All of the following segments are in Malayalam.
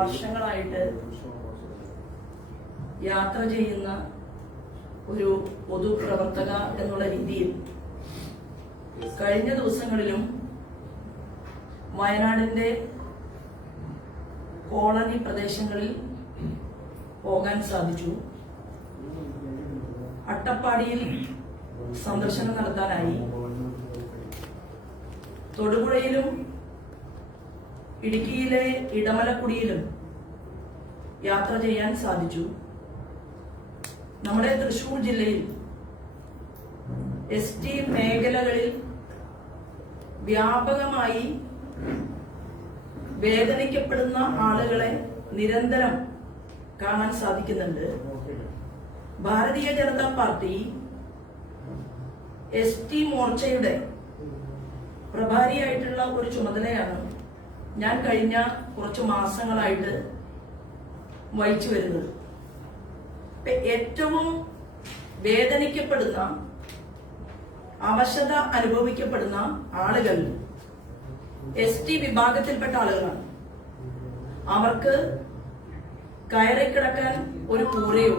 വർഷങ്ങളായിട്ട് യാത്ര ചെയ്യുന്ന ഒരു പൊതുപ്രവർത്തക എന്നുള്ള രീതിയിൽ കഴിഞ്ഞ ദിവസങ്ങളിലും വയനാടിന്റെ കോളനി പ്രദേശങ്ങളിൽ പോകാൻ സാധിച്ചു. അട്ടപ്പാടിയിൽ സന്ദർശനം നടത്താനായി തൊടുപുഴയിലും ഇടുക്കിയിലെ ഇടമലക്കുടിയിലും യാത്ര ചെയ്യാൻ സാധിച്ചു. നമ്മുടെ തൃശൂർ ജില്ലയിൽ ST മേഖലകളിൽ വ്യാപകമായി വേദനിക്കപ്പെടുന്ന ആളുകളെ നിരന്തരം കാണാൻ സാധിക്കുന്നുണ്ട്. ഭാരതീയ ജനതാ പാർട്ടി ST മോർച്ചയുടെ പ്രഭാരിയായിട്ടുള്ള ഒരു ചുമതലയാണ് ഞാൻ കഴിഞ്ഞ കുറച്ചു മാസങ്ങളായിട്ട് വഹിച്ചു വരുന്നത്. ഏറ്റവും വേദനിക്കപ്പെടുന്ന, അവശത അനുഭവിക്കപ്പെടുന്ന ആളുകൾ ST വിഭാഗത്തിൽപ്പെട്ട ആളുകളാണ്. അവർക്ക് കയറിക്കിടക്കാൻ ഒരു കൂരയോ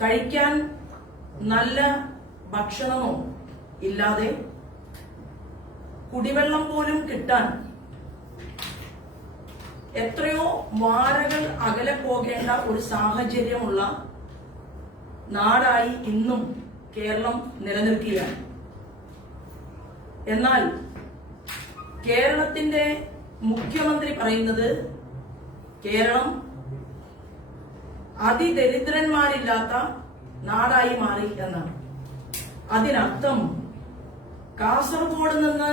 കഴിക്കാൻ നല്ല ഭക്ഷണമോ ഇല്ലാതെ കുടിവെള്ളം പോലും കിട്ടാൻ എത്രയോ വാരകൾ അകലെ പോകേണ്ട ഒരു സാഹചര്യമുള്ള നാടായി ഇന്നും കേരളം നിലനിൽക്കുകയാണ്. എന്നാൽ കേരളത്തിന്റെ മുഖ്യമന്ത്രി പറയുന്നത് കേരളം അതിദരിദ്രന്മാരില്ലാത്ത നാടായി മാറി എന്നാണ്. അതിനർത്ഥം കാസർഗോഡ് നിന്ന്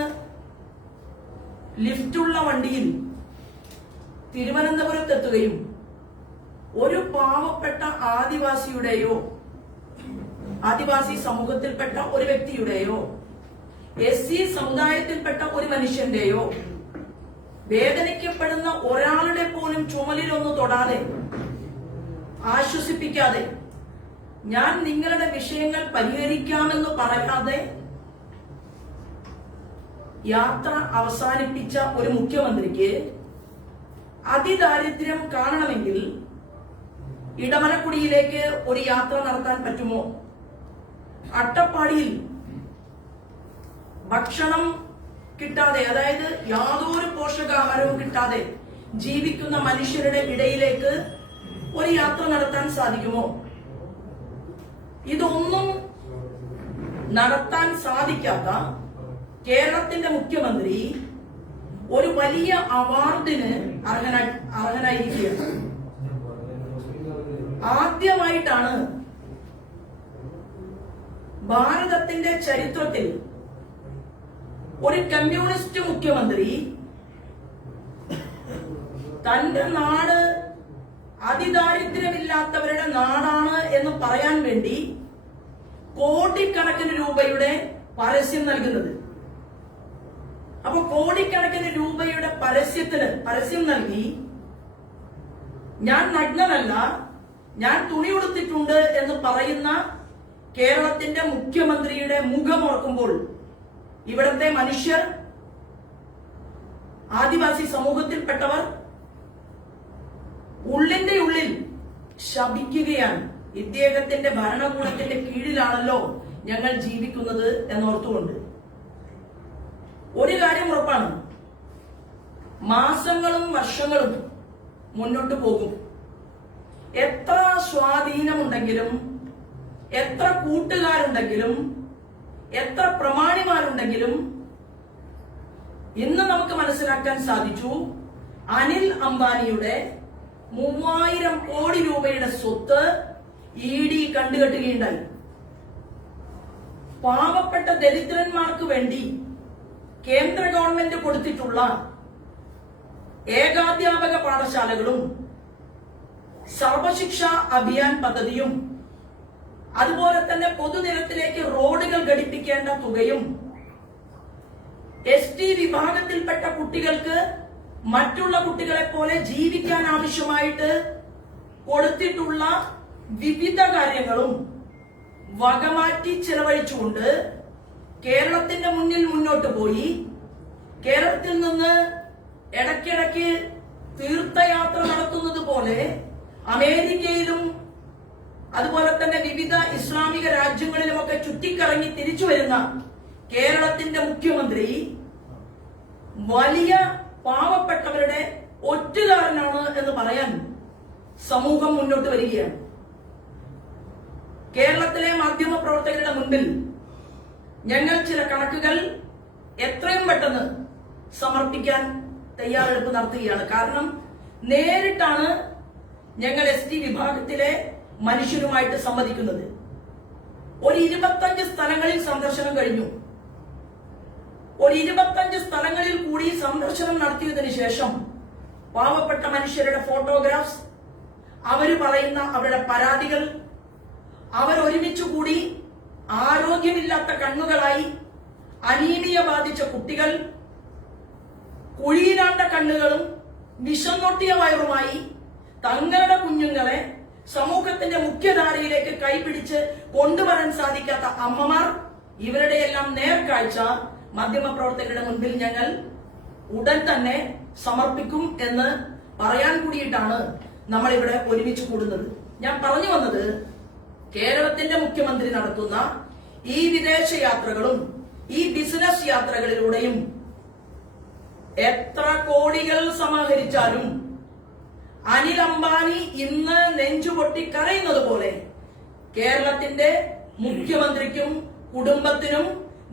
ലിഫ്റ്റുള്ള വണ്ടിയിൽ തിരുവനന്തപുരത്തെത്തുകയും ഒരു പാവപ്പെട്ട ആദിവാസിയുടെയോ ആദിവാസി സമൂഹത്തിൽപ്പെട്ട ഒരു വ്യക്തിയുടെയോ SC സമുദായത്തിൽപ്പെട്ട ഒരു മനുഷ്യന്റെയോ വേദനിക്കപ്പെടുന്ന ഒരാളുടെ പോലും ചുമലിലൊന്ന് തൊടാതെ ആശ്വസിപ്പിക്കാതെ ഞാൻ നിങ്ങളുടെ വിഷയങ്ങൾ പരിഹരിക്കാമെന്ന് പറയാതെ യാത്ര അവസാനിപ്പിച്ച ഒരു മുഖ്യമന്ത്രിക്ക് അതിദാരിദ്ര്യം കാണണമെങ്കിൽ ഇടമലക്കുടിയിലേക്ക് ഒരു യാത്ര നടത്താൻ പറ്റുമോ? അട്ടപ്പാടിയിൽ ഭക്ഷണം കിട്ടാതെ, അതായത് യാതൊരു പോഷകാഹാരവും കിട്ടാതെ ജീവിക്കുന്ന മനുഷ്യരുടെ ഇടയിലേക്ക് ഒരു യാത്ര നടത്താൻ സാധിക്കുമോ? ഇതൊന്നും നടത്താൻ സാധിക്കാത്ത കേരളത്തിന്റെ മുഖ്യമന്ത്രി ഒരു വലിയ അവാർഡിന് അർഹനായിരിക്കുകയാണ്. ആദ്യമായിട്ടാണ് ഭാരതത്തിന്റെ ചരിത്രത്തിൽ ഒരു കമ്മ്യൂണിസ്റ്റ് മുഖ്യമന്ത്രി തന്റെ നാട് അതിദാരിദ്ര്യമില്ലാത്തവരുടെ നാടാണ് എന്ന് പറയാൻ വേണ്ടി കോടിക്കണക്കിന് രൂപയുടെ പരസ്യം നൽകുന്നത്. അപ്പൊ കോടിക്കണക്കിന് രൂപയുടെ പരസ്യം നൽകി ഞാൻ നഗ്നനല്ല, ഞാൻ തുണി ഉടുത്തിട്ടുണ്ട് എന്ന് പറയുന്ന കേരളത്തിന്റെ മുഖ്യമന്ത്രിയുടെ മുഖമോർക്കുമ്പോൾ ഇവിടത്തെ മനുഷ്യർ, ആദിവാസി സമൂഹത്തിൽപ്പെട്ടവർ ഉള്ളിന്റെ ഉള്ളിൽ ശപിക്കുകയാണ്. ഇദ്ദേഹത്തിന്റെ ഭരണകൂടത്തിന്റെ കീഴിലാണല്ലോ ഞങ്ങൾ ജീവിക്കുന്നത് എന്നോർത്തുകൊണ്ട്. ഒരു കാര്യം ഉറപ്പാണ്, മാസങ്ങളും വർഷങ്ങളും മുന്നോട്ട് പോകും. എത്ര സ്വാധീനമുണ്ടെങ്കിലും, എത്ര കൂട്ടുകാരുണ്ടെങ്കിലും, എത്ര പ്രമാണിമാരുണ്ടെങ്കിലും ഇന്ന് നമുക്ക് മനസ്സിലാക്കാൻ സാധിച്ചു, അനിൽ അംബാനിയുടെ 3000 കോടി രൂപയുടെ സ്വത്ത് ED കണ്ടുകെട്ടുകയുണ്ടായി. പാവപ്പെട്ട ദരിദ്രന്മാർക്ക് വേണ്ടി കേന്ദ്ര ഗവൺമെന്റ് കൊടുത്തിട്ടുള്ള ഏകാധ്യാപക പാഠശാലകളും സർവശിക്ഷ അഭിയാൻ പദ്ധതിയും അതുപോലെ തന്നെ പൊതുനിരത്തിലേക്ക് റോഡുകൾ ഘടിപ്പിക്കേണ്ട തുകയും ST വിഭാഗത്തിൽപ്പെട്ട കുട്ടികൾക്ക് മറ്റുള്ള കുട്ടികളെ പോലെ ജീവിക്കാൻ ആവശ്യമായിട്ട് കൊടുത്തിട്ടുള്ള വിവിധ കാര്യങ്ങളും വകമാറ്റി ചെലവഴിച്ചുകൊണ്ട് കേരളത്തിന്റെ മുന്നിൽ മുന്നോട്ട് പോയി കേരളത്തിൽ നിന്ന് ഇടയ്ക്കിടയ്ക്ക് തീർത്ഥയാത്ര നടത്തുന്നത് പോലെ അമേരിക്കയിലും അതുപോലെ തന്നെ വിവിധ ഇസ്ലാമിക രാജ്യങ്ങളിലുമൊക്കെ ചുറ്റിക്കറങ്ങി തിരിച്ചു വരുന്ന കേരളത്തിന്റെ മുഖ്യമന്ത്രി വലിയ പാവപ്പെട്ടവരുടെ ഒറ്റുകാരനാണ് എന്ന് പറയാൻ സമൂഹം മുന്നോട്ട് വരികയാണ്. കേരളത്തിലെ മാധ്യമ പ്രവർത്തകരുടെ മുൻപിൽ ഞങ്ങൾ ചില കണക്കുകൾ എത്രയും പെട്ടെന്ന് സമർപ്പിക്കാൻ തയ്യാറെടുപ്പ് നടത്തുകയാണ്. കാരണം നേരിട്ടാണ് ഞങ്ങൾ ST വിഭാഗത്തിലെ മനുഷ്യരുമായിട്ട് സംവദിക്കുന്നത്. ഒരു 25 സ്ഥലങ്ങളിൽ സന്ദർശനം കഴിഞ്ഞു. ഒരു 25 സ്ഥലങ്ങളിൽ കൂടി സന്ദർശനം നടത്തിയതിനു ശേഷം പാവപ്പെട്ട മനുഷ്യരുടെ ഫോട്ടോഗ്രാഫ്സ്, അവര് പറയുന്ന അവരുടെ പരാതികൾ, അവരൊരുമിച്ചു കൂടി ആരോഗ്യമില്ലാത്ത കണ്ണുകളായി, അനീമിയ ബാധിച്ച കുട്ടികൾ, കുഴിയിലാണ്ട കണ്ണുകളും വിഷമൊട്ടിയ വയറുമായി തങ്ങളുടെ കുഞ്ഞുങ്ങളെ സമൂഹത്തിന്റെ മുഖ്യധാരയിലേക്ക് കൈപിടിച്ച് കൊണ്ടുവരാൻ സാധിക്കാത്ത അമ്മമാർ, ഇവരുടെയെല്ലാം നേർക്കാഴ്ച മാധ്യമപ്രവർത്തകരുടെ മുൻപിൽ ഞങ്ങൾ ഉടൻ തന്നെ സമർപ്പിക്കും എന്ന് പറയാൻ കൂടിയിട്ടാണ് നമ്മൾ ഇവിടെ ഒരുമിച്ച് കൂടുന്നത്. ഞാൻ പറഞ്ഞു വന്നത്, കേരളത്തിന്റെ മുഖ്യമന്ത്രി നടത്തുന്ന ഈ വിദേശ യാത്രകളും ഈ ബിസിനസ് യാത്രകളിലൂടെയും എത്ര കോടികൾ സമാഹരിച്ചാലും അനിൽ അംബാനി ഇന്ന് നെഞ്ചുപൊട്ടി കരയുന്നത് പോലെ കേരളത്തിന്റെ മുഖ്യമന്ത്രിക്കും കുടുംബത്തിനും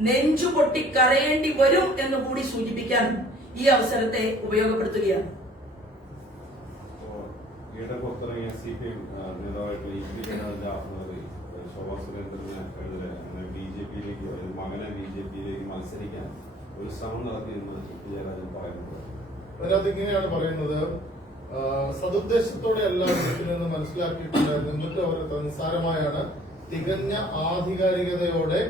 നെഞ്ചുപൊട്ടി കരയേണ്ടി വരും എന്ന് കൂടി സൂചിപ്പിക്കാൻ ഈ അവസരത്തെ ഉപയോഗപ്പെടുത്തുകയാണ്. ശോഭാ സുരേന്ദ്രനെ മകനെ ബിജെപിയിലേക്ക് മത്സരിക്കാൻ ഒരു ശ്രമം നടത്തിയെന്ന് ജയരാജൻ പറയുന്നത്. അതിനകത്ത് ഇങ്ങനെയാണ് പറയുന്നത്, സതുദ്ദേശത്തോടെ അല്ല നിന്ന് മനസ്സിലാക്കിയിട്ടുണ്ടായിരുന്നു. എന്നിട്ട് അവർ നിസ്സാരമായാണ് തികഞ്ഞ ആധികാരികതയോടെ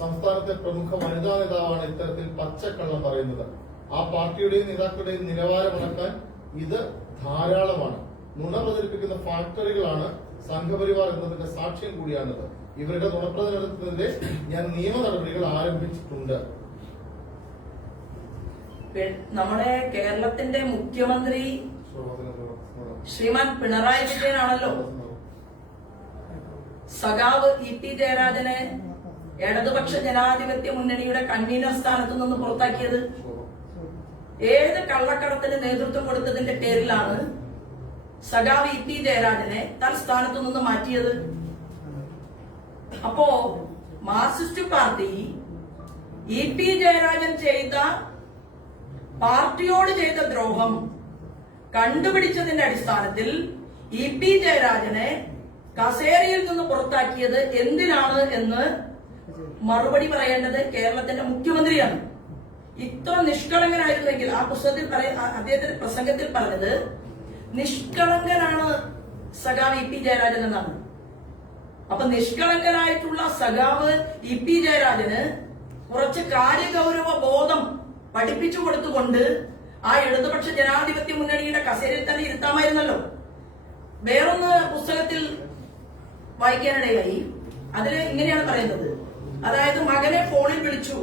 സംസ്ഥാനത്തെ പ്രമുഖ വനിതാ നേതാവാണ് ഇത്തരത്തിൽ പച്ചക്കള്ളം പറയുന്നത്. ആ പാർട്ടിയുടെയും നേതാക്കളുടെയും നിലവാരമടക്കാൻ ഇത് ധാരാളമാണ്. നുണ പ്രചരിപ്പിക്കുന്ന ഫാക്ടറികളാണ് സംഘപരിവാർ എന്നതിന്റെ സാക്ഷ്യം കൂടിയാണിത്. ഇവരുടെ നുണപ്രചരണത്തിനെതിരെ ഞാൻ നിയമ നടപടികൾ ആരംഭിച്ചിട്ടുണ്ട്. നമ്മുടെ കേരളത്തിന്റെ മുഖ്യമന്ത്രി ശ്രീമാൻ പിണറായി വിജയനാണല്ലോ സഖാവ് EP ജയരാജനെ ഇടതുപക്ഷ ജനാധിപത്യ മുന്നണിയുടെ കൺവീനർ സ്ഥാനത്ത് നിന്ന് പുറത്താക്കിയത്. ഏത് കള്ളക്കടത്തിന് നേതൃത്വം കൊടുത്തതിന്റെ പേരിലാണ് സഖാവ് EP ജയരാജനെ തൽസ്ഥാനത്തു നിന്ന് മാറ്റിയത്? അപ്പോ മാർക്സിസ്റ്റ് പാർട്ടി EP ജയരാജൻ ചെയ്ത പാർട്ടിയോട് ചെയ്ത ദ്രോഹം കണ്ടുപിടിച്ചതിന്റെ അടിസ്ഥാനത്തിൽ EP ജയരാജനെ കസേരയിൽ നിന്ന് പുറത്താക്കിയത് എന്തിനാണ് എന്ന് മറുപടി പറയേണ്ടത് കേരളത്തിന്റെ മുഖ്യമന്ത്രിയാണ്. ഇത്ര നിഷ്കളങ്കനായിരുന്നെങ്കിൽ, ആ പുസ്തകത്തിൽ അദ്ദേഹത്തിന്റെ പ്രസംഗത്തിൽ പറഞ്ഞത് നിഷ്കളങ്കനാണ് സഖാവ് EP ജയരാജൻ എന്നാണ്. അപ്പൊ നിഷ്കളങ്കനായിട്ടുള്ള സഖാവ് EP ജയരാജന് കുറച്ച് കാര്യഗൗരവ ബോധം പഠിപ്പിച്ചു കൊടുത്തുകൊണ്ട് ആ ഇടതുപക്ഷ ജനാധിപത്യ മുന്നണിയുടെ കസേരയിൽ തന്നെ ഇരുത്താമായിരുന്നല്ലോ. വേറൊന്ന് പുസ്തകത്തിൽ വായിക്കാനിടയായി. അതിൽ ഇങ്ങനെയാണ് പറയുന്നത്, അതായത് മകനെ ഫോണിൽ വിളിച്ചു.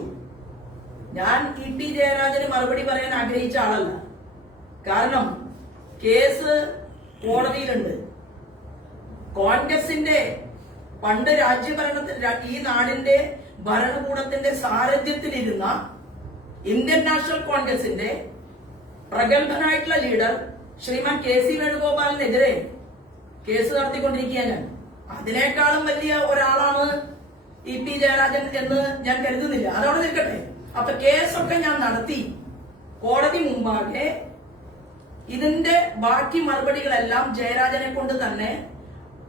ഞാൻ EP ജയരാജന് മറുപടി പറയാൻ ആഗ്രഹിച്ച ആളല്ല. കാരണം കേസ് കോടതിയിലുണ്ട്. കോൺഗ്രസിന്റെ പണ്ട് രാജ്യഭരണത്തിൽ ഈ നാടിന്റെ ഭരണകൂടത്തിന്റെ സാരഥ്യത്തിലിരുന്ന ഇന്ത്യൻ നാഷണൽ കോൺഗ്രസിന്റെ പ്രഗത്ഭനായിട്ടുള്ള ലീഡർ ശ്രീമാൻ KC വേണുഗോപാലിനെതിരെ കേസ് നടത്തിക്കൊണ്ടിരിക്കുക. അതിനേക്കാളും വലിയ ഒരാളാണ് EP ജയരാജൻ എന്ന് ഞാൻ കരുതുന്നില്ല. അതവിടെ നിൽക്കട്ടെ. അപ്പൊ കേസൊക്കെ ഞാൻ നടത്തി കോടതി മുമ്പാകെ ഇതിന്റെ ബാക്കി മറുപടികളെല്ലാം ജയരാജനെ കൊണ്ട് തന്നെ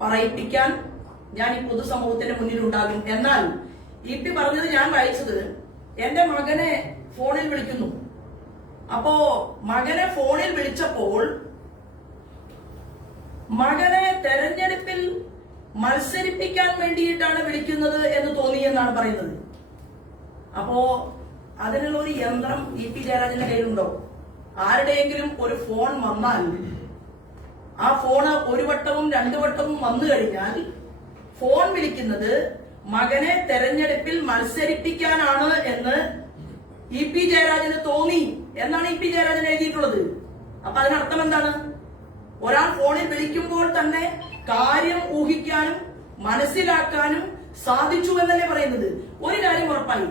പറയിപ്പിക്കാൻ ഞാൻ ഈ പൊതുസമൂഹത്തിന്റെ മുന്നിലുണ്ടാകും. എന്നാൽ EP പറഞ്ഞത് ഞാൻ വായിച്ചത്, എന്റെ മകനെ ഫോണിൽ വിളിക്കുന്നു. അപ്പോ മകനെ ഫോണിൽ വിളിച്ചപ്പോൾ മകനെ തെരഞ്ഞെടുപ്പിൽ മത്സരിപ്പിക്കാൻ വേണ്ടിയിട്ടാണ് വിളിക്കുന്നത് എന്ന് തോന്നിയെന്നാണ് പറയുന്നത്. അപ്പോ അതിനുള്ള ഒരു യന്ത്രം EP ജയരാജന്റെ കയ്യിലുണ്ടോ? ആരുടെയെങ്കിലും ഒരു ഫോൺ വന്നാൽ ആ ഫോണ് ഒരു വട്ടവും 2 വട്ടവും വന്നു കഴിഞ്ഞാൽ ഫോൺ വിളിക്കുന്നത് മകനെ തെരഞ്ഞെടുപ്പിൽ മത്സരിപ്പിക്കാനാണ് എന്ന് EP ജയരാജന് തോന്നി എന്നാണ് EP ജയരാജൻ എഴുതിയിട്ടുള്ളത്. അപ്പൊ അതിനർത്ഥം എന്താണ്? ഒരാൾ ഫോണിൽ വിളിക്കുമ്പോൾ തന്നെ കാര്യം ഊഹിക്കാനും മനസ്സിലാക്കാനും സാധിച്ചു എന്നല്ലേ പറയുന്നത്. ഒരു കാര്യം ഉറപ്പായി,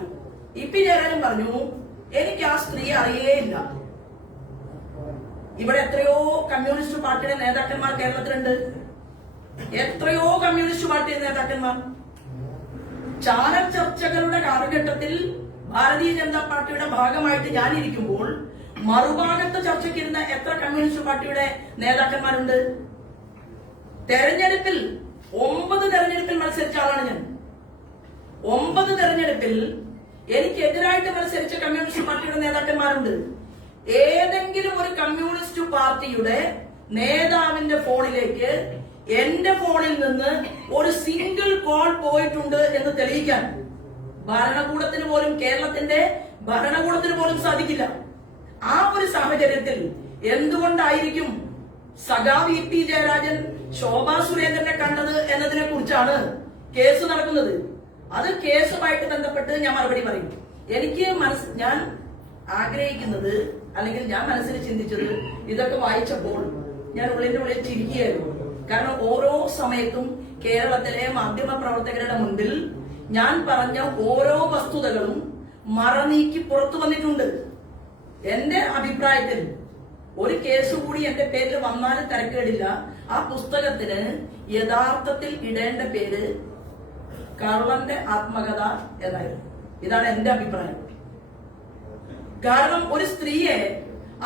ഇ.പി. ജയരാജൻ പറഞ്ഞു, എനിക്ക് ആ സ്ത്രീ അറിയേയില്ല. ഇവിടെ എത്രയോ കമ്മ്യൂണിസ്റ്റ് പാർട്ടിയുടെ നേതാക്കന്മാർ കേരളത്തിലുണ്ട്, എത്രയോ കമ്മ്യൂണിസ്റ്റ് പാർട്ടിയുടെ നേതാക്കന്മാർ. ചാനൽ ചർച്ചകളുടെ കാലഘട്ടത്തിൽ ഭാരതീയ ജനതാ പാർട്ടിയുടെ ഭാഗമായിട്ട് ഞാനിരിക്കുമ്പോൾ മറുഭാഗത്ത് ചർച്ചയ്ക്കിരുന്ന എത്ര കമ്മ്യൂണിസ്റ്റ് പാർട്ടിയുടെ നേതാക്കന്മാരുണ്ട്? തെരഞ്ഞെടുപ്പിൽ 9 തെരഞ്ഞെടുപ്പിൽ മത്സരിച്ച ആളാണ് ഞാൻ. 9 തെരഞ്ഞെടുപ്പിൽ എനിക്കെതിരായിട്ട് മത്സരിച്ച കമ്മ്യൂണിസ്റ്റ് പാർട്ടിയുടെ നേതാക്കന്മാരുണ്ട്. ഏതെങ്കിലും ഒരു കമ്മ്യൂണിസ്റ്റ് പാർട്ടിയുടെ നേതാവിന്റെ ഫോണിലേക്ക് എന്റെ ഫോണിൽ നിന്ന് ഒരു സിംഗിൾ കോൾ പോയിട്ടുണ്ട് എന്ന് തെളിയിക്കാൻ ഭരണകൂടത്തിന് പോലും, കേരളത്തിന്റെ ഭരണകൂടത്തിന് പോലും സാധിക്കില്ല. ആ ഒരു സാഹചര്യത്തിൽ എന്തുകൊണ്ടായിരിക്കും സഖാവ് ഇ.പി. ജയരാജൻ ശോഭാ സുരേന്ദ്രനെ കണ്ടത് എന്നതിനെ കുറിച്ചാണ് കേസ് നടക്കുന്നത്. അത് കേസുമായിട്ട് ബന്ധപ്പെട്ട് ഞാൻ മറുപടി പറയും. എനിക്ക് ഞാൻ ആഗ്രഹിക്കുന്നത്, അല്ലെങ്കിൽ ഞാൻ മനസ്സിൽ ചിന്തിച്ചത്, ഇതൊക്കെ വായിച്ചപ്പോൾ ഞാൻ ഉള്ളിൽ ചിരിക്കുകയായിരുന്നു. കാരണം ഓരോ സമയത്തും കേരളത്തിലെ മാധ്യമ പ്രവർത്തകരുടെ മുൻപിൽ ഞാൻ പറഞ്ഞ ഓരോ വസ്തുതകളും മറനീക്കി പുറത്തു വന്നിട്ടുണ്ട്. എന്റെ അഭിപ്രായത്തിൽ ഒരു കേസ് കൂടി എന്റെ പേരിൽ വന്നാലും തിരക്കേടില്ല. ആ പുസ്തകത്തിന് യഥാർത്ഥത്തിൽ ഇടേണ്ട പേര് കള്ളന്റെ ആത്മകഥ എന്നായിരുന്നു. ഇതാണ് എന്റെ അഭിപ്രായം. കാരണം ഒരു സ്ത്രീയെ,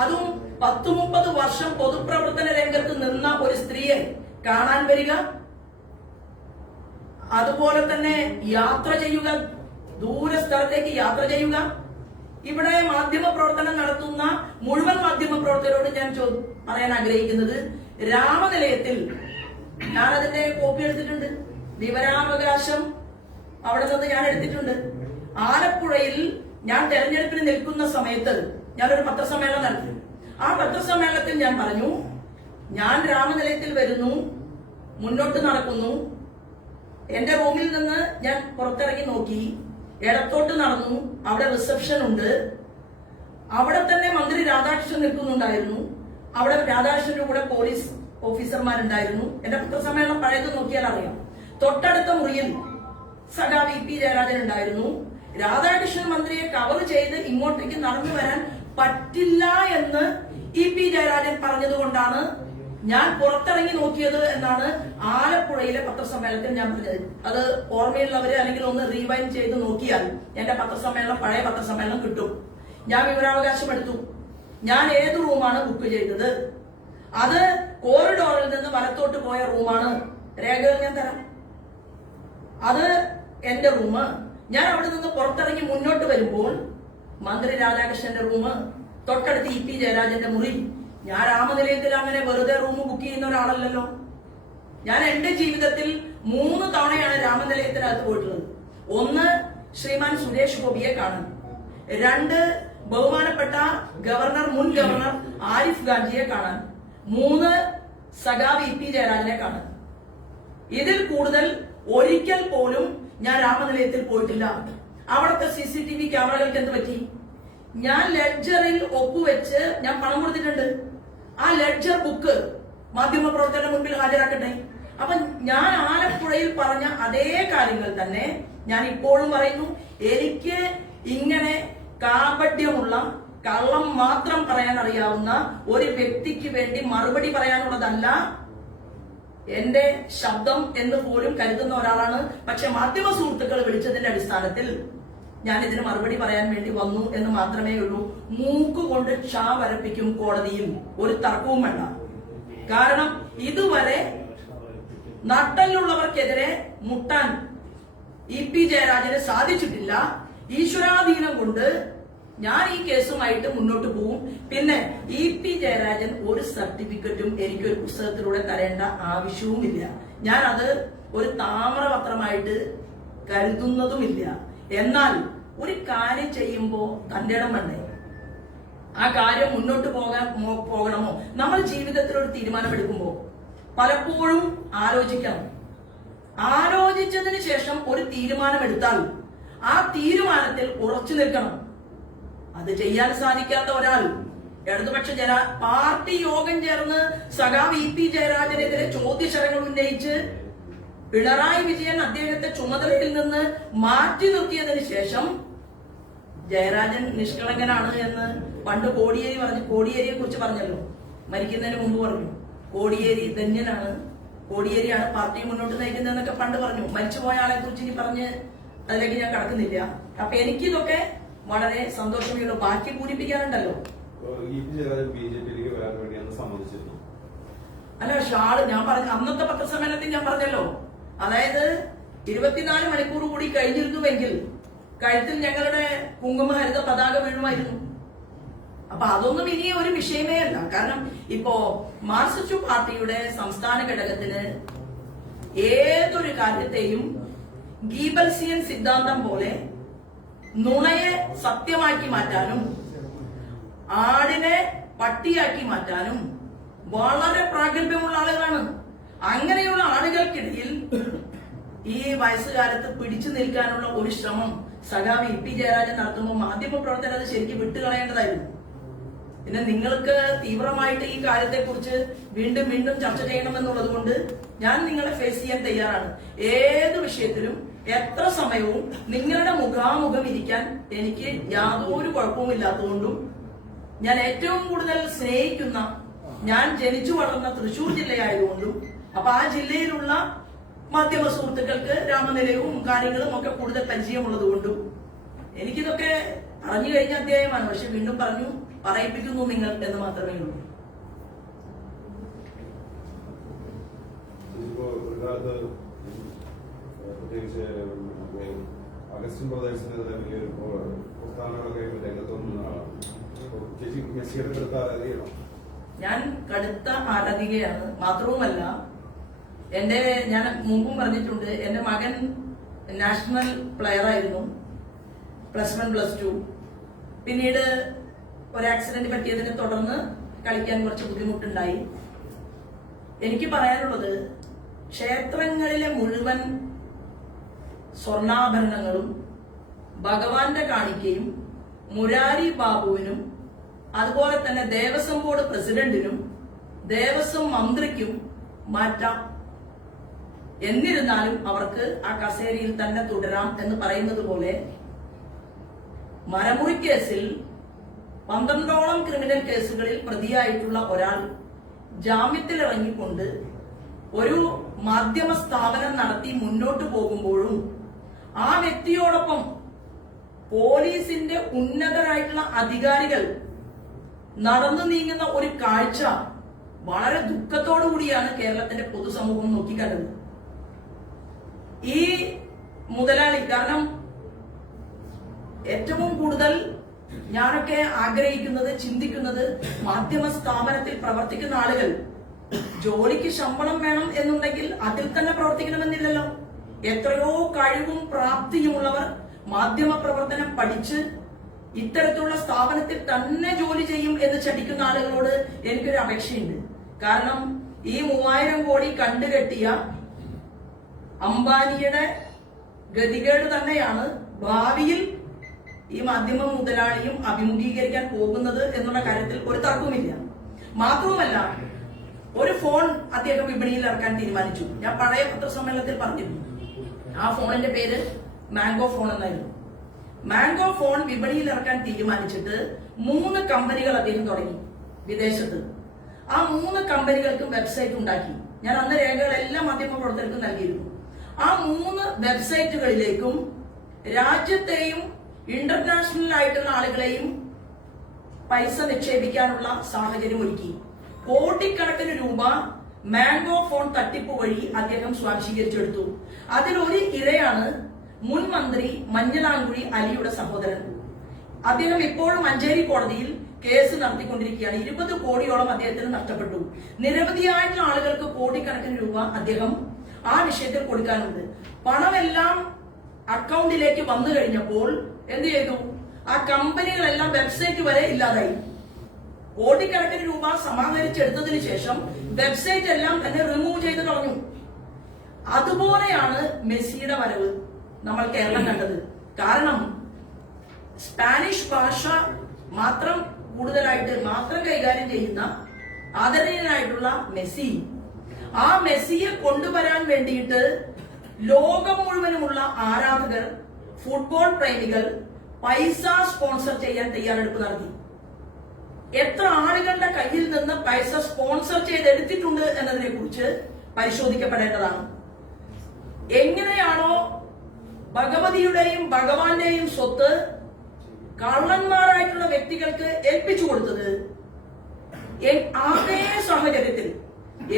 അതും 10-30 വർഷം പൊതുപ്രവർത്തന രംഗത്ത് നിന്ന ഒരു സ്ത്രീയെ കാണാൻ വരിക, അതുപോലെ തന്നെ യാത്ര ചെയ്യുക, ദൂര സ്ഥലത്തേക്ക് യാത്ര ചെയ്യുക. ഇവിടെ മാധ്യമ പ്രവർത്തനം നടത്തുന്ന മുഴുവൻ മാധ്യമ പ്രവർത്തകരോട് ഞാൻ പറയാൻ ആഗ്രഹിക്കുന്നത്, രാമനിലയത്തിൽ ഞാനതിന്റെ കോപ്പി എടുത്തിട്ടുണ്ട്, വിവരാവകാശം അവിടെ നിന്ന് ഞാൻ എടുത്തിട്ടുണ്ട്. ആലപ്പുഴയിൽ ഞാൻ തെരഞ്ഞെടുപ്പിന് നിൽക്കുന്ന സമയത്ത് ഞാനൊരു പത്രസമ്മേളനം നടത്തി. ആ പത്രസമ്മേളനത്തിൽ ഞാൻ പറഞ്ഞു, ഞാൻ രാമനിലയത്തിൽ വരുന്നു, മുന്നോട്ട് നടക്കുന്നു. എന്റെ റൂമിൽ നിന്ന് ഞാൻ പുറത്തിറങ്ങി നോക്കി, ഇടത്തോട്ട് നടന്നു, അവിടെ റിസപ്ഷൻ ഉണ്ട്. അവിടെ തന്നെ മന്ത്രി രാധാകൃഷ്ണൻ നിൽക്കുന്നുണ്ടായിരുന്നു. അവിടെ രാധാകൃഷ്ണന്റെ കൂടെ പോലീസ് ഓഫീസർമാരുണ്ടായിരുന്നു. എന്റെ പത്രസമ്മേളനം പഴയത് നോക്കിയാൽ അറിയാം. തൊട്ടടുത്ത മുറിയിൽ സഖാവ് ഇ.പി. ജയരാജൻ ഉണ്ടായിരുന്നു. രാധാകൃഷ്ണൻ മന്ത്രിയെ കവർ ചെയ്ത് ഇങ്ങോട്ടേക്ക് നടന്നു വരാൻ പറ്റില്ല എന്ന് ഇ.പി. ജയരാജൻ പറഞ്ഞതുകൊണ്ടാണ് ഞാൻ പുറത്തിറങ്ങി നോക്കിയത് എന്നാണ് ആലപ്പുഴയിലെ പത്രസമ്മേളനത്തിൽ ഞാൻ പറഞ്ഞത്. അത് ഓർമ്മയുള്ളവര് അല്ലെങ്കിൽ ഒന്ന് റീവൈൻഡ് ചെയ്ത് നോക്കിയാൽ എന്റെ പത്രസമ്മേളനം, പഴയ പത്രസമ്മേളനം കിട്ടും. ഞാൻ വിവരാവകാശം എടുത്തു. ഞാൻ ഏത് റൂമാണ് ബുക്ക് ചെയ്തത്, അത് കോറിഡോറിൽ നിന്ന് വലത്തോട്ട് പോയ റൂമാണ്. രേഖകൾ ഞാൻ തരാം. അത് എന്റെ റൂം. ഞാൻ അവിടെ നിന്ന് പുറത്തിറങ്ങി മുന്നോട്ട് വരുമ്പോൾ മന്ത്രി രാധാകൃഷ്ണന്റെ റൂം, തൊട്ടടുത്ത് ഇ.പി. ജയരാജന്റെ മുറി. ഞാൻ രാമനിലയത്തിൽ അങ്ങനെ വെറുതെ റൂം ബുക്ക് ചെയ്യുന്ന ഒരാളല്ലല്ലോ. ഞാൻ എന്റെ ജീവിതത്തിൽ 3 തവണയാണ് രാമനിലയത്തിനകത്ത് പോയിട്ടുള്ളത്. 1, ശ്രീമാൻ സുരേഷ് ഗോപിയെ കാണാൻ. 2, ബഹുമാനപ്പെട്ട ഗവർണർ, മുൻ ഗവർണർ ആരിഫ് ഗാന്ധിയെ കാണാൻ. 3, സഖാവ് ഇ.പി. ജയരാജനെ കാണാൻ. ഇതിൽ കൂടുതൽ ഒരിക്കൽ പോലും ഞാൻ രാമനിലയത്തിൽ പോയിട്ടില്ല. അവിടുത്തെ CCTV ക്യാമറകൾക്ക് എന്ത് പറ്റി? ഞാൻ ലെഡ്ജറിൽ ഒപ്പുവെച്ച് ഞാൻ പണം കൊടുത്തിട്ടുണ്ട്. ആ ലെഡ്ജർ ബുക്ക് മാധ്യമപ്രവർത്തകരുടെ മുൻപിൽ ഹാജരാക്കട്ടെ. അപ്പൊ ഞാൻ ആലപ്പുഴയിൽ പറഞ്ഞ അതേ കാര്യങ്ങൾ തന്നെ ഞാൻ ഇപ്പോഴും പറയുന്നു. എനിക്ക് ഇങ്ങനെ കാപട്യമുള്ള, കള്ളം മാത്രം പറയാൻ അറിയാവുന്ന ഒരു വ്യക്തിക്ക് വേണ്ടി മറുപടി പറയാനുള്ളതല്ല എന്റെ ശബ്ദം എന്ന് പോലും കരുതുന്ന ഒരാളാണ്. പക്ഷെ മാധ്യമ സുഹൃത്തുക്കൾ വിളിച്ചതിന്റെ അടിസ്ഥാനത്തിൽ ഞാൻ ഇതിന് മറുപടി പറയാൻ വേണ്ടി വന്നു എന്ന് മാത്രമേ ഉള്ളൂ. മൂക്കുകൊണ്ട് ക്ഷാ വരപ്പിക്കും കോടതിയിൽ, ഒരു തർക്കവും വേണ്ട. കാരണം ഇതുവരെ നട്ടലുള്ളവർക്കെതിരെ മുട്ടാൻ ഇ.പി. ജയരാജന് സാധിച്ചിട്ടില്ല. ഈശ്വരാധീനം കൊണ്ട് ഞാൻ ഈ കേസുമായിട്ട് മുന്നോട്ട് പോകും. പിന്നെ ഇ.പി. ജയരാജൻ ഒരു സർട്ടിഫിക്കറ്റും എനിക്കൊരു പുസ്തകത്തിലൂടെ തരേണ്ട ആവശ്യവുമില്ല. ഞാൻ അത് ഒരു താമ്രപത്രമായിട്ട് കരുതുന്നതുമില്ല. എന്നാൽ ഒരു കാര്യം ചെയ്യുമ്പോ തന്റെ ഇടം വേണ്ടേ? ആ കാര്യം മുന്നോട്ട് പോകണമോ? നമ്മൾ ജീവിതത്തിൽ ഒരു തീരുമാനമെടുക്കുമ്പോ പലപ്പോഴും ആലോചിക്കണം. ആലോചിച്ചതിന് ശേഷം ഒരു തീരുമാനമെടുത്താൽ ആ തീരുമാനത്തിൽ ഉറച്ചു നിൽക്കണം. അത് ചെയ്യാൻ സാധിക്കാത്ത ഒരാൾ ഇടതുപക്ഷ പാർട്ടി യോഗം ചേർന്ന് സഖാവ് ഇ പി ജയരാജനെതിരെ ചോദ്യശരങ്ങൾ ഉന്നയിച്ച് പിണറായി വിജയൻ അദ്ദേഹത്തെ ചുമതലയിൽ നിന്ന് മാറ്റി നിർത്തിയതിനു ശേഷം ജയരാജൻ നിഷ്കളങ്കനാണ് എന്ന് പണ്ട് കോടിയേരിയെ കുറിച്ച് പറഞ്ഞല്ലോ, മരിക്കുന്നതിന് മുമ്പ് പറഞ്ഞു. കോടിയേരി ധന്യനാണ്, കോടിയേരിയാണ് പാർട്ടി മുന്നോട്ട് നയിക്കുന്നതെന്നൊക്കെ പണ്ട് പറഞ്ഞു. മരിച്ചുപോയ ആളെ കുറിച്ച് ഇനി പറഞ്ഞ് അതിലേക്ക് ഞാൻ കടക്കുന്നില്ല. അപ്പൊ എനിക്കിതൊക്കെ വളരെ സന്തോഷമേയുള്ളൂ. ബാക്കി പൂരിപ്പിക്കാനുണ്ടല്ലോ. ബിജെപിയിലേക്ക് വരാൻ വേണ്ടി അന്ന് സമ്മതിച്ചിരുന്നു. അല്ല, ഷാള് ഞാൻ പറഞ്ഞു അന്നത്തെ പത്രസമ്മേളനത്തിൽ ഞാൻ പറഞ്ഞല്ലോ, അതായത് 24 മണിക്കൂർ കൂടി കഴിഞ്ഞിരുന്നുവെങ്കിൽ കഴുത്തിൽ ഞങ്ങളുടെ കുങ്കുമഹരിത പതാക വീഴുമായിരുന്നു. അപ്പൊ അതൊന്നും ഇനി ഒരു വിഷയമേ അല്ല. കാരണം ഇപ്പോ മാർക്സിസ്റ്റ് പാർട്ടിയുടെ സംസ്ഥാന ഘടകത്തിന് ഏതൊരു കാര്യത്തെയും ഗീബൽസിയൻ സിദ്ധാന്തം പോലെ നുണയെ സത്യമാക്കി മാറ്റാനും ആടിനെ പട്ടിയാക്കി മാറ്റാനും വളരെ പ്രാഗൽഭ്യമുള്ള ആളുകളാണ്. അങ്ങനെയുള്ള ആളുകൾക്കിടയിൽ ഈ വയസ്സുകാലത്ത് പിടിച്ചു നിൽക്കാനുള്ള ഒരു ശ്രമം സഖാവ് ഇ പി ജയരാജൻ നടത്തുമ്പോൾ മാധ്യമപ്രവർത്തകർ അത് ശരിക്കും വിട്ടുകളയേണ്ടതായിരുന്നു. പിന്നെ നിങ്ങൾക്ക് തീവ്രമായിട്ട് ഈ കാര്യത്തെക്കുറിച്ച് വീണ്ടും വീണ്ടും ചർച്ച ചെയ്യണമെന്നുള്ളത് കൊണ്ട് ഞാൻ നിങ്ങളെ ഫേസ് ചെയ്യാൻ തയ്യാറാണ്. ഏത് വിഷയത്തിലും എത്ര സമയവും നിങ്ങളുടെ മുഖാമുഖം ഇരിക്കാൻ എനിക്ക് യാതൊരു കുഴപ്പവുമില്ലാത്തതുകൊണ്ടും ഞാൻ ഏറ്റവും കൂടുതൽ സ്നേഹിക്കുന്ന, ഞാൻ ജനിച്ചു വളർന്ന തൃശൂർ ജില്ലയായതുകൊണ്ടും അപ്പൊ ആ ജില്ലയിലുള്ള മാധ്യമ സുഹൃത്തുക്കൾക്ക് രാമനിലയവും കാര്യങ്ങളും ഒക്കെ കൂടുതൽ പരിചയമുള്ളതുകൊണ്ടും എനിക്കിതൊക്കെ അറിഞ്ഞു കഴിഞ്ഞ അധ്യായമാണ്. പക്ഷെ വീണ്ടും പറയിപ്പിക്കുന്നു നിങ്ങൾ എന്ന് മാത്രമേ ഉള്ളൂ. ഒരു കാലത്ത് പ്രത്യേകിച്ച് അഗസ്റ്റിൻ ബ്രദേഴ്സിനെതിരെ വലിയൊരു പ്രസ്ഥാനങ്ങളൊക്കെ രംഗത്തൊന്നും ചേച്ചി മെസ്സിയുടെ കടുത്ത ആരാധികയാണോ? ഞാൻ കടുത്ത ആരാധികയാണ്. മാത്രവുമല്ല, ഞാൻ മുമ്പും പറഞ്ഞിട്ടുണ്ട്, എന്റെ മകൻ നാഷണൽ പ്ലെയർ ആയിരുന്നു, +1 +2. പിന്നീട് ഒരു ആക്സിഡന്റ് പറ്റിയതിനെ തുടർന്ന് കളിക്കാൻ കുറച്ച് ബുദ്ധിമുട്ടുണ്ടായി. എനിക്ക് പറയാനുള്ളത്, ക്ഷേത്രങ്ങളിലെ മുഴുവൻ സ്വർണ്ണാഭരണങ്ങളും ഭഗവാന്റെ കാണിക്കയും മുരാരി ബാബുവിനും അതുപോലെ തന്നെ ദേവസ്വം ബോർഡ് പ്രസിഡന്റിനും ദേവസ്വം മന്ത്രിക്കും മാറ്റാം. എന്നിരുന്നാലും അവർക്ക് ആ കസേരയിൽ തന്നെ തുടരാം എന്ന് പറയുന്നത് പോലെ മരമുറി കേസിൽ 12ഓളം ക്രിമിനൽ കേസുകളിൽ പ്രതിയായിട്ടുള്ള ഒരാൾ ജാമ്യത്തിലിറങ്ങിക്കൊണ്ട് ഒരു മാധ്യമ സ്ഥാപനം നടത്തി മുന്നോട്ട് പോകുമ്പോഴും ആ വ്യക്തിയോടൊപ്പം പോലീസിന്റെ ഉന്നതരായിട്ടുള്ള അധികാരികൾ നടന്നു നീങ്ങുന്ന ഒരു കാഴ്ച വളരെ ദുഃഖത്തോടു കൂടിയാണ് കേരളത്തിന്റെ പൊതുസമൂഹം നോക്കിക്കണ്ടത്. ഈ മുതലാളി, കാരണം ഏറ്റവും കൂടുതൽ ഞാനൊക്കെ ആഗ്രഹിക്കുന്നത്, ചിന്തിക്കുന്നത്, മാധ്യമ സ്ഥാപനത്തിൽ പ്രവർത്തിക്കുന്ന ആളുകൾ ജോലിക്ക് ശമ്പളം വേണം എന്നുണ്ടെങ്കിൽ അതിൽ തന്നെ പ്രവർത്തിക്കണമെന്നില്ലല്ലോ. എത്രയോ കഴിവും പ്രാപ്തിയുമുള്ളവർ മാധ്യമ പ്രവർത്തനം പഠിച്ച് ഇത്തരത്തിലുള്ള സ്ഥാപനത്തിൽ തന്നെ ജോലി ചെയ്യും എന്ന് ചടിക്കുന്ന ആളുകളോട് എനിക്കൊരു അപേക്ഷയുണ്ട്. കാരണം ഈ 3000 കോടി കണ്ടുകെട്ടിയ അംബാനിയുടെ ഗതികേട് തന്നെയാണ് ഭാവിയിൽ ഈ മാധ്യമ മുതലാളിയും അഭിമുഖീകരിക്കാൻ പോകുന്നത് എന്നുള്ള കാര്യത്തിൽ ഒരു തർക്കവുമില്ല. മാത്രവുമല്ല, ഒരു ഫോൺ അദ്ദേഹം വിപണിയിൽ ഇറക്കാൻ തീരുമാനിച്ചു. ഞാൻ പഴയ പത്രസമ്മേളനത്തിൽ പറഞ്ഞിരുന്നു. ആ ഫോണിന്റെ പേര് മാംഗോ ഫോൺ എന്നായിരുന്നു. മാംഗോ ഫോൺ വിപണിയിൽ ഇറക്കാൻ തീരുമാനിച്ചിട്ട് 3 കമ്പനികൾ അദ്ദേഹം തുടങ്ങി വിദേശത്ത്. ആ 3 കമ്പനികൾക്കും വെബ്സൈറ്റ് ഉണ്ടാക്കി. ഞാൻ അന്ന് രേഖകളെല്ലാം മാധ്യമ പ്രവർത്തകർക്കും നൽകിയിരുന്നു. ആ 3 വെബ്സൈറ്റുകളിലേക്കും രാജ്യത്തെയും ഇന്റർനാഷണൽ ആയിട്ടുള്ള ആളുകളെയും പൈസ നിക്ഷേപിക്കാനുള്ള സാഹചര്യം ഒരുക്കി. കോടിക്കണക്കിന് രൂപ മാംഗോ ഫോൺ തട്ടിപ്പ് വഴി അദ്ദേഹം സ്വാംശീകരിച്ചെടുത്തു. അതിലൊരു ഇരയാണ് മുൻ മന്ത്രി മഞ്ഞളാംകുഴി അലിയുടെ സഹോദരൻ. അദ്ദേഹം ഇപ്പോഴും മഞ്ചേരി കോടതിയിൽ കേസ് നടത്തിക്കൊണ്ടിരിക്കുകയാണ്. 20 കോടിയോളം അദ്ദേഹത്തിന് നഷ്ടപ്പെട്ടു. നിരവധിയായിട്ടുള്ള ആളുകൾക്ക് കോടിക്കണക്കിന് രൂപ അദ്ദേഹം ആ വിഷയത്തിൽ കൊടുക്കാനുണ്ട്. പണമെല്ലാം അക്കൗണ്ടിലേക്ക് വന്നു കഴിഞ്ഞപ്പോൾ എന്ത് ചെയ്തു? ആ കമ്പനികളെല്ലാം വെബ്സൈറ്റ് വരെ ഇല്ലാതായി. കോടിക്കണക്കിന് രൂപ സമാഹരിച്ചെടുത്തതിന് ശേഷം വെബ്സൈറ്റ് എല്ലാം തന്നെ റിമൂവ് ചെയ്ത് കളഞ്ഞു. അതുപോലെയാണ് മെസ്സിയുടെ വരവ് നമ്മൾ കേരളം കണ്ടത്. കാരണം സ്പാനിഷ് ഭാഷ മാത്രം കൂടുതലായിട്ട് മാത്രം കൈകാര്യം ചെയ്യുന്ന ആദരണീയനായിട്ടുള്ള മെസ്സി, ആ മെസ്സിയെ കൊണ്ടുവരാൻ വേണ്ടിയിട്ട് ലോകം മുഴുവനുമുള്ള ആരാധകർ, ഫുട്ബോൾ പ്രേമികൾ പൈസ സ്പോൺസർ ചെയ്യാൻ തയ്യാറെടുപ്പ് നടത്തി. എത്ര ആളുകളുടെ കയ്യിൽ നിന്ന് പൈസ സ്പോൺസർ ചെയ്തെടുത്തിട്ടുണ്ട് എന്നതിനെ കുറിച്ച് പരിശോധിക്കപ്പെടേണ്ടതാണ്. എങ്ങനെയാണോ ഭഗവതിയുടെയും ഭഗവാന്റെയും സ്വത്ത് കള്ളന്മാരായിട്ടുള്ള വ്യക്തികൾക്ക് ഏൽപ്പിച്ചു കൊടുത്തത്, അതേ സാഹചര്യത്തിൽ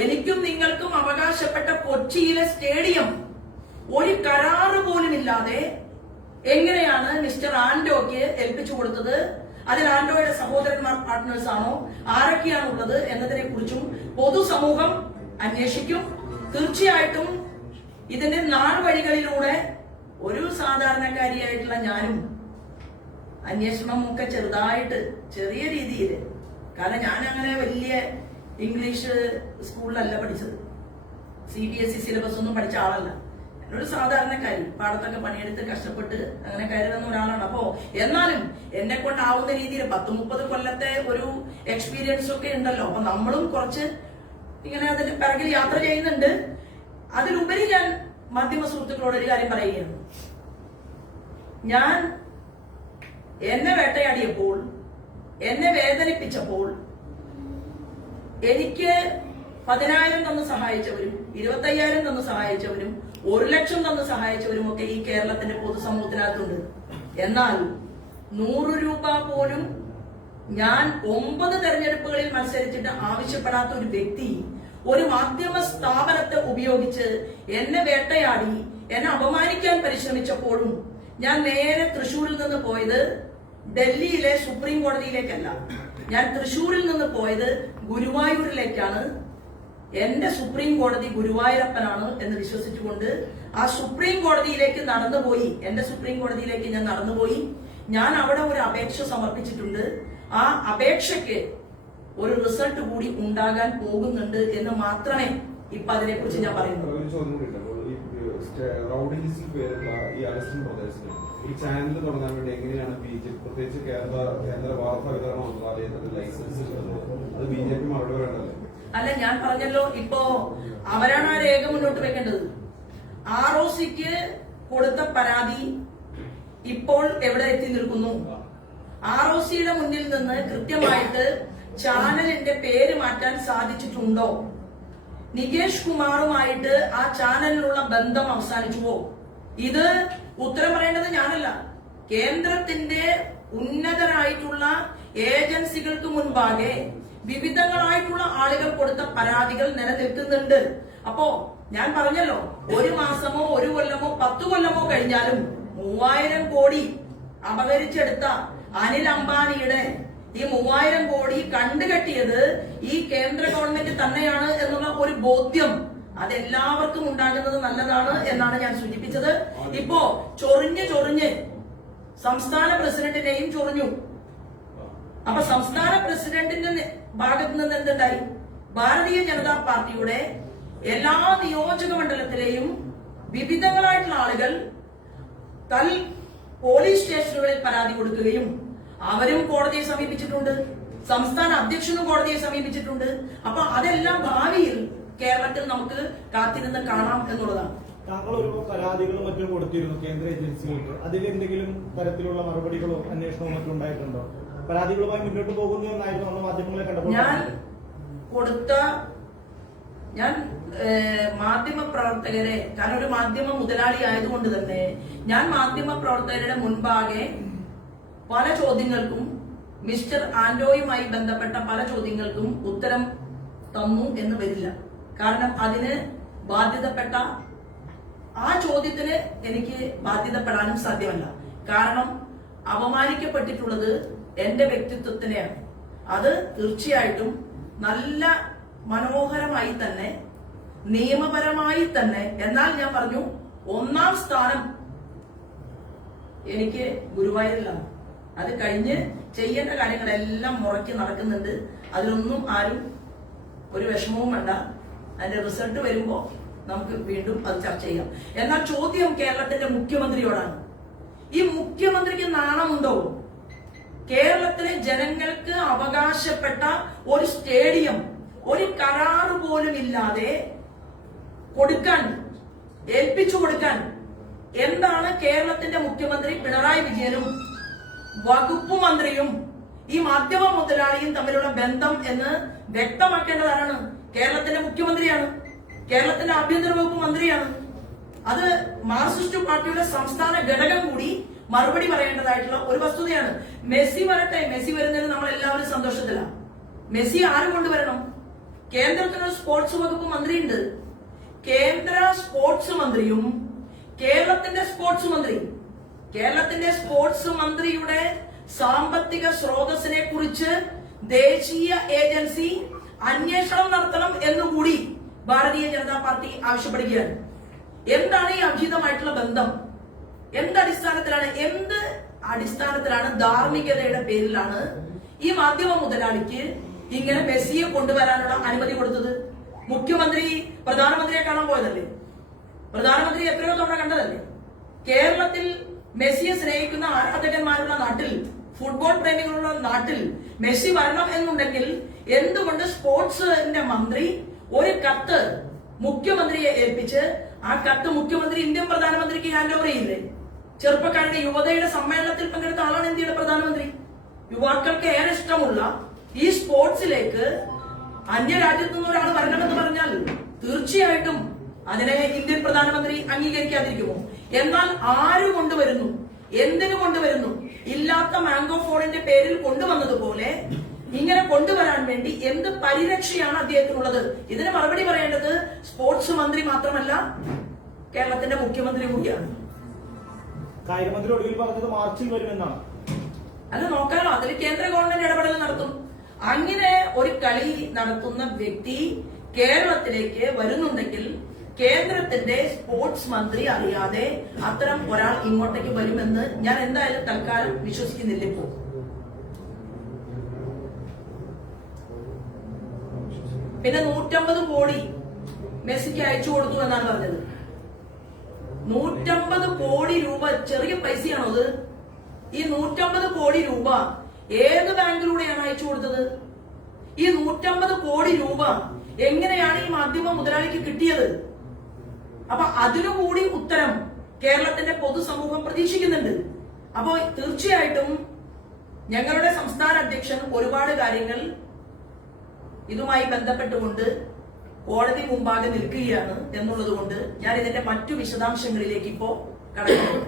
എനിക്കും നിങ്ങൾക്കും അവകാശപ്പെട്ട കൊച്ചിയിലെ സ്റ്റേഡിയം ഒരു കരാറ് പോലും ഇല്ലാതെ എങ്ങനെയാണ് മിസ്റ്റർ ആന്റോയ്ക്ക് ഏൽപ്പിച്ചു കൊടുത്തത്? അതിൽ ആന്റോയുടെ സഹോദരന്മാർ പാർട്ട്നേഴ്സ് ആണോ, ആരൊക്കെയാണുള്ളത് എന്നതിനെ കുറിച്ചും പൊതുസമൂഹം അന്വേഷിക്കും. തീർച്ചയായിട്ടും ഇതിന്റെ നാൾവഴികളിലൂടെ ഒരു സാധാരണക്കാരിയായിട്ടുള്ള ഞാനും അന്വേഷണം ഒക്കെ ചെറിയ രീതിയിൽ, കാരണം ഞാൻ അങ്ങനെ വലിയ ഇംഗ്ലീഷ് സ്കൂളിലല്ല പഠിച്ചത്, CBSE സിലബസ് ഒന്നും പഠിച്ച ആളല്ല. ഞാനൊരു സാധാരണക്കാരി, പാടത്തൊക്കെ പണിയെടുത്ത് കഷ്ടപ്പെട്ട് അങ്ങനെ കയറി വന്ന ഒരാളാണ്. അപ്പോ എന്നാലും എന്നെ കൊണ്ടാവുന്ന രീതിയിൽ 10-30 കൊല്ലത്തെ ഒരു എക്സ്പീരിയൻസ് ഒക്കെ ഉണ്ടല്ലോ. അപ്പൊ നമ്മളും കുറച്ച് ഇങ്ങനെ അതിന്റെ പിറകിൽ യാത്ര ചെയ്യുന്നുണ്ട്. അതിലുപരി ഞാൻ മാധ്യമ സുഹൃത്തുക്കളോട് ഒരു കാര്യം പറയുകയാണ്. ഞാൻ എന്നെ വേട്ടയാടിയപ്പോൾ, എന്നെ വേദനിപ്പിച്ചപ്പോൾ എനിക്ക് 10,000 തന്ന് സഹായിച്ചവരും 25,000 തന്ന് സഹായിച്ചവരും 1,00,000 തന്ന് സഹായിച്ചവരും ഒക്കെ ഈ കേരളത്തിന്റെ പൊതുസമൂഹത്തിനകത്തുണ്ട്. എന്നാൽ 100 രൂപ പോലും ഞാൻ 9 തെരഞ്ഞെടുപ്പുകളിൽ മത്സരിച്ചിട്ട് ആവശ്യപ്പെടാത്ത ഒരു വ്യക്തി ഒരു മാധ്യമ സ്ഥാപനത്തെ ഉപയോഗിച്ച് എന്നെ വേട്ടയാടി എന്നെ അപമാനിക്കാൻ പരിശ്രമിച്ചപ്പോഴും ഞാൻ നേരെ തൃശ്ശൂരിൽ നിന്ന് പോയത് ഡൽഹിയിലെ സുപ്രീം കോടതിയിലേക്കല്ല. ഞാൻ തൃശ്ശൂരിൽ നിന്ന് പോയത് ഗുരുവായൂരിലേക്കാണ്. എന്റെ സുപ്രീം കോടതി ഗുരുവായൂരപ്പനാണ് എന്ന് വിശ്വസിച്ചുകൊണ്ട് ആ സുപ്രീം കോടതിയിലേക്ക് നടന്നുപോയി. എന്റെ സുപ്രീം കോടതിയിലേക്ക് ഞാൻ നടന്നുപോയി. ഞാൻ അവിടെ ഒരു അപേക്ഷ സമർപ്പിച്ചിട്ടുണ്ട്. ആ അപേക്ഷയ്ക്ക് ഒരു റിസൾട്ട് കൂടി ഉണ്ടാകാൻ പോകുന്നുണ്ട് എന്ന് മാത്രമേ ഇപ്പൊ അതിനെക്കുറിച്ച് ഞാൻ പറയുന്നു. റൗഡി ലിസ്റ്റിൽ പേരുള്ള ഈ അഗസ്റ്റിൻ ബ്രദേഴ്സിന് ഈ ചാനൽ തുടങ്ങാൻ വേണ്ടി എങ്ങനെയാണ് BJP, പ്രത്യേകിച്ച് കേന്ദ്ര വാർത്താ വിതരണ മന്ത്രാലയത്തിന്റെ ലൈസൻസ് അത് BJP മറുപടി വേണ്ടല്ലേ? അല്ല, ഞാൻ പറഞ്ഞല്ലോ, ഇപ്പോ അവരാണ് ആ രേഖ മുന്നോട്ട് വെക്കേണ്ടത്. ROCക്ക് കൊടുത്ത പരാതി ഇപ്പോൾ എവിടെ എത്തി നിൽക്കുന്നു? ROCയുടെ മുന്നിൽ നിന്ന് കൃത്യമായിട്ട് ചാനലിന്റെ പേര് മാറ്റാൻ സാധിച്ചിട്ടുണ്ടോ? നികേഷ് കുമാറുമായിട്ട് ആ ചാനലിലുള്ള ബന്ധം അവസാനിച്ചുവോ? ഇത് ഉത്തരം പറയേണ്ടത് ഞാനല്ല, കേന്ദ്രത്തിന്റെ ഉന്നതരായിട്ടുള്ള ഏജൻസികൾക്ക് മുൻപാകെ വിവിധങ്ങളായിട്ടുള്ള ആളുകൾ കൊടുത്ത പരാതികൾ നിലനിൽക്കുന്നുണ്ട്. അപ്പോ ഞാൻ പറഞ്ഞല്ലോ, 1 മാസമോ 1 കൊല്ലമോ 10 കൊല്ലമോ കഴിഞ്ഞാലും 3000 കോടി അപഹരിച്ചെടുത്ത അനിൽ അംബാനിയുടെ ഈ 3000 കോടി കണ്ടുകെട്ടിയത് ഈ കേന്ദ്ര ഗവൺമെന്റ് തന്നെയാണ് എന്നുള്ള ഒരു ബോധ്യം അതെല്ലാവർക്കും ഉണ്ടാകുന്നത് നല്ലതാണ് എന്നാണ് ഞാൻ സൂചിപ്പിച്ചത്. ഇപ്പോ ചൊറിഞ്ഞ് സംസ്ഥാന പ്രസിഡന്റിനെയും ചൊറിഞ്ഞു. അപ്പൊ സംസ്ഥാന പ്രസിഡന്റിന്റെ ഭാഗത്ത് നിന്ന് എന്തുണ്ടായി? ഭാരതീയ ജനതാ പാർട്ടിയുടെ എല്ലാ നിയോജക മണ്ഡലത്തിലെയും വിവിധങ്ങളായിട്ടുള്ള ആളുകൾ പോലീസ് സ്റ്റേഷനുകളിൽ പരാതി കൊടുക്കുകയും അവരും കോടതിയെ സമീപിച്ചിട്ടുണ്ട്. സംസ്ഥാന അധ്യക്ഷനും കോടതിയെ സമീപിച്ചിട്ടുണ്ട്. അപ്പൊ അതെല്ലാം ഭാവിയിൽ കേരളത്തിൽ നമുക്ക് കാത്തിരുന്ന് കാണാം എന്നുള്ളതാണ്. താങ്കൾ ഒരു പരാതികളും മറ്റും കൊടുത്തിരുന്നു കേന്ദ്ര ഏജൻസികൾക്ക്. അതിൽ എന്തെങ്കിലും തരത്തിലുള്ള മറുപടികളോ അന്വേഷണമോ മറ്റും ഉണ്ടായിട്ടുണ്ടോ? പരാതികളുമായി മുന്നോട്ട് പോകുന്നു എന്നായിരുന്നു നമ്മൾ മാധ്യമങ്ങളെ കണ്ടപ്പോൾ. ഞാൻ മാധ്യമ പ്രവർത്തകരെ, കാരണം ഒരു മാധ്യമ മുതലാളി ആയതുകൊണ്ട് തന്നെ ഞാൻ മാധ്യമ പ്രവർത്തകരുടെ മുൻപാകെ പല ചോദ്യങ്ങൾക്കും മിസ്റ്റർ ആന്റോയുമായി ബന്ധപ്പെട്ട പല ചോദ്യങ്ങൾക്കും ഉത്തരം തന്നു എന്ന് വരില്ല. കാരണം അതിന് ബാധ്യതപ്പെട്ട ആ ചോദ്യത്തിന് എനിക്ക് ബാധ്യതപ്പെടാനും സാധ്യമല്ല. കാരണം അപമാനിക്കപ്പെട്ടിട്ടുള്ളത് എന്റെ വ്യക്തിത്വത്തിനെയാണ്. അത് തീർച്ചയായിട്ടും നല്ല മനോഹരമായി തന്നെ നിയമപരമായി തന്നെ, എന്നാൽ ഞാൻ പറഞ്ഞു 1ാം സ്ഥാനം എനിക്ക് ഗുരുവായൂരിലാണ്. അത് കഴിഞ്ഞ് ചെയ്യേണ്ട കാര്യങ്ങളെല്ലാം മുറയ്ക്ക് നടക്കുന്നുണ്ട്. അതിലൊന്നും ആരും ഒരു വിഷമവും വേണ്ട. അതിന്റെ റിസൾട്ട് വരുമ്പോ നമുക്ക് വീണ്ടും അത് ചർച്ച ചെയ്യാം. എന്നാൽ ചോദ്യം കേരളത്തിന്റെ മുഖ്യമന്ത്രിയോടാണ്. ഈ മുഖ്യമന്ത്രിക്ക് നാണമുണ്ടോ? കേരളത്തിലെ ജനങ്ങൾക്ക് അവകാശപ്പെട്ട ഒരു സ്റ്റേഡിയം ഒരു കരാറ് പോലും ഇല്ലാതെ കൊടുക്കാൻ, ഏൽപ്പിച്ചു കൊടുക്കാൻ എന്താണ് കേരളത്തിന്റെ മുഖ്യമന്ത്രി പിണറായി വിജയനും വകുപ്പ് മന്ത്രിയും ഈ മാധ്യമ മുതലാളിയും തമ്മിലുള്ള ബന്ധം എന്ന് വ്യക്തമാക്കേണ്ടതാണ്. കേരളത്തിന്റെ മുഖ്യമന്ത്രിയാണ്, കേരളത്തിന്റെ ആഭ്യന്തര വകുപ്പ് മന്ത്രിയാണ്. അത് മാർക്സിസ്റ്റ് പാർട്ടിയുടെ സംസ്ഥാന ഘടകം കൂടി മറുപടി പറയേണ്ടതായിട്ടുള്ള ഒരു വസ്തുതയാണ്. മെസ്സി വരട്ടെ, മെസ്സി വരുന്നതിന് നമ്മൾ എല്ലാവരും സന്തോഷത്തിലാണ്. മെസ്സി ആര് കൊണ്ടുവരണം? കേന്ദ്രത്തിന് സ്പോർട്സ് വകുപ്പ് മന്ത്രിയുണ്ട്. കേന്ദ്ര സ്പോർട്സ് മന്ത്രിയും കേരളത്തിന്റെ സ്പോർട്സ് മന്ത്രിയുടെ സാമ്പത്തിക സ്രോതസ്സിനെ കുറിച്ച് ദേശീയ ഏജൻസി അന്വേഷണം നടത്തണം എന്നുകൂടി ഭാരതീയ ജനതാ പാർട്ടി ആവശ്യപ്പെടുകയാണ്. എന്താണ് ഈ അഭിഹിതമായിട്ടുള്ള ബന്ധം? എന്ത് അടിസ്ഥാനത്തിലാണ് ധാർമ്മികതയുടെ പേരിലാണ് ഈ മാധ്യമ മുതലാളിക്ക് ഇങ്ങനെ മെസ്സിയെ കൊണ്ടുവരാനുള്ള അനുമതി കൊടുത്തത്? മുഖ്യമന്ത്രി പ്രധാനമന്ത്രിയെ കാണാൻ പോയതല്ലേ? പ്രധാനമന്ത്രി എത്രയോ തവണ കണ്ടതല്ലേ? കേരളത്തിൽ മെസ്സിയെ സ്നേഹിക്കുന്ന ആരാധകന്മാരുള്ള നാട്ടിൽ, ഫുട്ബോൾ പ്രേമികളുള്ള നാട്ടിൽ മെസ്സി വരണം എന്നുണ്ടെങ്കിൽ എന്തുകൊണ്ട് സ്പോർട്സിന്റെ മന്ത്രി ഒരു കത്ത് മുഖ്യമന്ത്രിയെ ഏൽപ്പിച്ച് ആ കത്ത് മുഖ്യമന്ത്രി ഇന്ത്യൻ പ്രധാനമന്ത്രിക്ക് ഹാൻഡ് ഓവർ ചെയ്യില്ലേ? ചെറുപ്പക്കാരുടെ യുവതയുടെ സമ്മേളനത്തിൽ പങ്കെടുത്ത ആളാണ് ഇന്ത്യയുടെ പ്രധാനമന്ത്രി. യുവാക്കൾക്ക് ഏറെ ഇഷ്ടമുള്ള ഈ സ്പോർട്സിലേക്ക് അന്യരാജ്യത്തു നിന്ന് ഒരാൾ വരണമെന്ന് പറഞ്ഞാൽ തീർച്ചയായിട്ടും അതിനെ ഇന്ത്യൻ പ്രധാനമന്ത്രി അംഗീകരിക്കാതിരിക്കുമോ? എന്നാൽ ആര് കൊണ്ടുവരുന്നു, എന്തിനു കൊണ്ടുവരുന്നു? ഇല്ലാത്ത മാംഗോ ഫോണിന്റെ പേരിൽ കൊണ്ടുവന്നതുപോലെ ഇങ്ങനെ കൊണ്ടുവരാൻ വേണ്ടി എന്ത് പരിരക്ഷയാണ് അദ്ദേഹത്തിനുള്ളത്? ഇതിന് മറുപടി പറയേണ്ടത് സ്പോർട്സ് മന്ത്രി മാത്രമല്ല, കേരളത്തിന്റെ മുഖ്യമന്ത്രി കൂടിയാണ്. കായികമന്ത്രി ഒടുവിൽ പറഞ്ഞത് മാർച്ചിൽ വരുമെന്നാണ്. അത് നോക്കാനോ, അതിൽ കേന്ദ്ര ഗവൺമെന്റ് ഇടപെടൽ നടത്തും. അങ്ങനെ ഒരു കളി നടത്തുന്ന വ്യക്തി കേരളത്തിലേക്ക് വരുന്നുണ്ടെങ്കിൽ കേന്ദ്രത്തിന്റെ സ്പോർട്സ് മന്ത്രി അറിയാതെ അത്തരം ഒരാൾ ഇങ്ങോട്ടേക്ക് വരുമെന്ന് ഞാൻ എന്തായാലും തൽക്കാലം വിശ്വസിക്കുന്നില്ല. ഇപ്പോ പിന്നെ 150 കോടി മെസ്സിക്ക് അയച്ചു കൊടുത്തു എന്നാണ് പറഞ്ഞത്. 150 കോടി രൂപ ചെറിയ പൈസയാണോ അത്? ഈ 150 കോടി രൂപ ഏത് ബാങ്കിലൂടെയാണ് അയച്ചു കൊടുത്തത്? ഈ 150 കോടി രൂപ എങ്ങനെയാണ് ഈ മാധ്യമ മുതലാളിക്ക് കിട്ടിയത്? അപ്പൊ അതിനുകൂടി ഉത്തരം കേരളത്തിന്റെ പൊതുസമൂഹം പ്രതീക്ഷിക്കുന്നുണ്ട്. അപ്പോ തീർച്ചയായിട്ടും ഞങ്ങളുടെ സംസ്ഥാന അധ്യക്ഷൻ ഒരുപാട് കാര്യങ്ങൾ ഇതുമായി ബന്ധപ്പെട്ടുകൊണ്ട് കോടതി മുമ്പാകെ നിൽക്കുകയാണ് എന്നുള്ളത് കൊണ്ട് ഞാൻ ഇതിന്റെ മറ്റു വിശദാംശങ്ങളിലേക്ക് ഇപ്പോ കടക്കുന്നു.